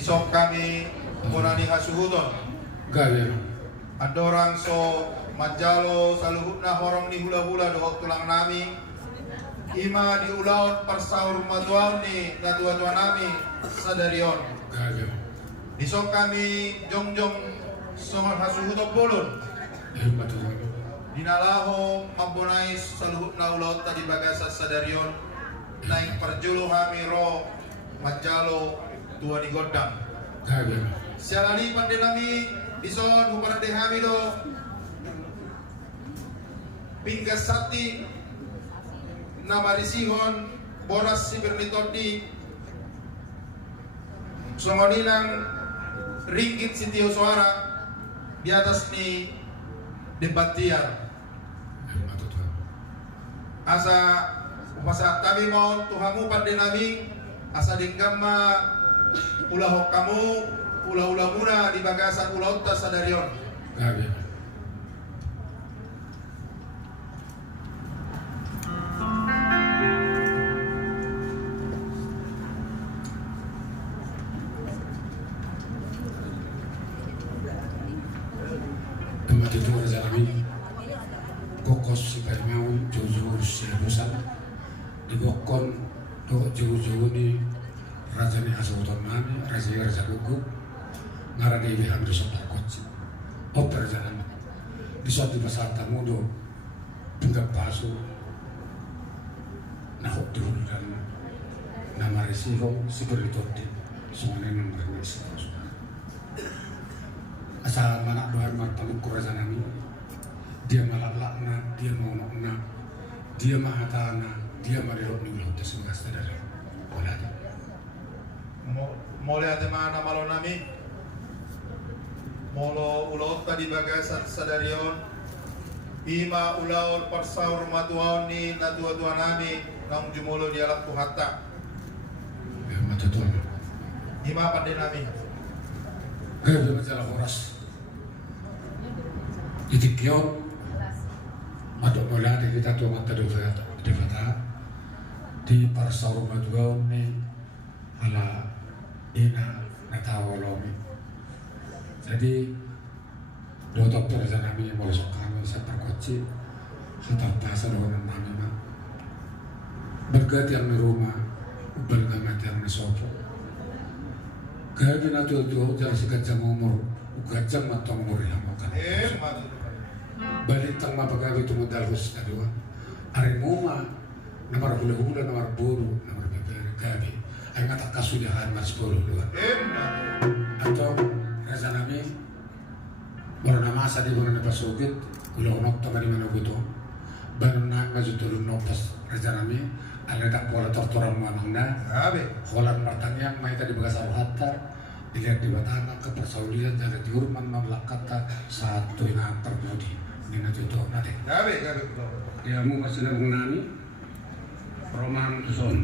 Sok kami munani hasuhudon. Gaya. Ada orang so majalo saluhutna horong ni hula-hula dohok tulang nami. Ima di ulaun persaur matuan ni natua-tua nami sadarion. Gaya. Disok kami jongjong songon hasuhudon bolon. Betul. Dinalaho mabonais saluhutna ulaun tadi bagasa sadarion. Naik perjulu kami ro majalo tua di godang. Gaya. Sialani pandenami bison hubara dehami do pinggas sati namarisihon boras si bernitodi songoninang ringgit sitio suara di atas ni debatian Betul. masa kami mau tuhamu pandenami asa dinggama ulah kamu ulah muna di bagasan ulah tas sadarion. Gaya. Tempat itu rezeki kokos si mau jauh-jauh si busan digokon do jauh-jauh ni raja ni asutan nami raja kuku ngarang ini hampir sopak koci oper jalan di suatu pasar tamu do tunggak pasu nahok dulu dan nama resiko seperti itu semuanya nomor resiko asal mana doa martamu kurajan nami dia malah lakna dia mau nakna dia mahatana dia marilok ni ulah tersebut dari boleh ada Mole ate mana malo nami molo ulot tadi bagasan sadarion ima ulaur persaur matuaon ni natua-tua nami nang jumulo dialak tu hatta mata tuan ima pande nami gaya masalah horas itikyo madok bola di kita tu mata devata di persaur matuaon ni ala ina natawolomi. Jadi dua dokter kami mulai kami seperkoci hatta pasal orang kami mah berganti yang di rumah berganti yang di sofa. Kaya bina tuh jangan sekejam umur gajang matang umur yang makan. Balik tengah pegawai itu modal khusus kedua. Hari muma nomor hula-hula nomor buru nomor beber gabi. Ay mata kasudahan mas polo dua. Atau rasa nami baru nama asa di mana pasugit ulah onok tamari mana gitu. Baru nak maju turun nopas rasa nami ada tak pola tortoran manangna. Holan martanya mai tadi bekas hatta dilihat di batana ke persaulian jaga diurman mamlak kata satu yang antar budi nina jodoh nade. Dia mu masih nami Roman Tuson.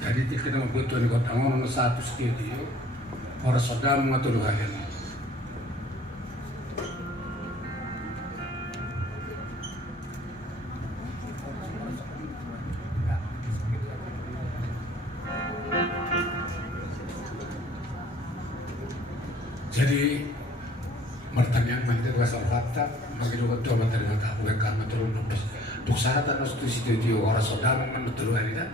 Jadi kita membuat tuan kota nomor satu sekian orang sedang mengatur hal. Jadi mertanyaan mana berasal fakta, begitu betul materi kata bukan kami turun nubes. Duk syarat dan situ orang sedang menurut ini kan.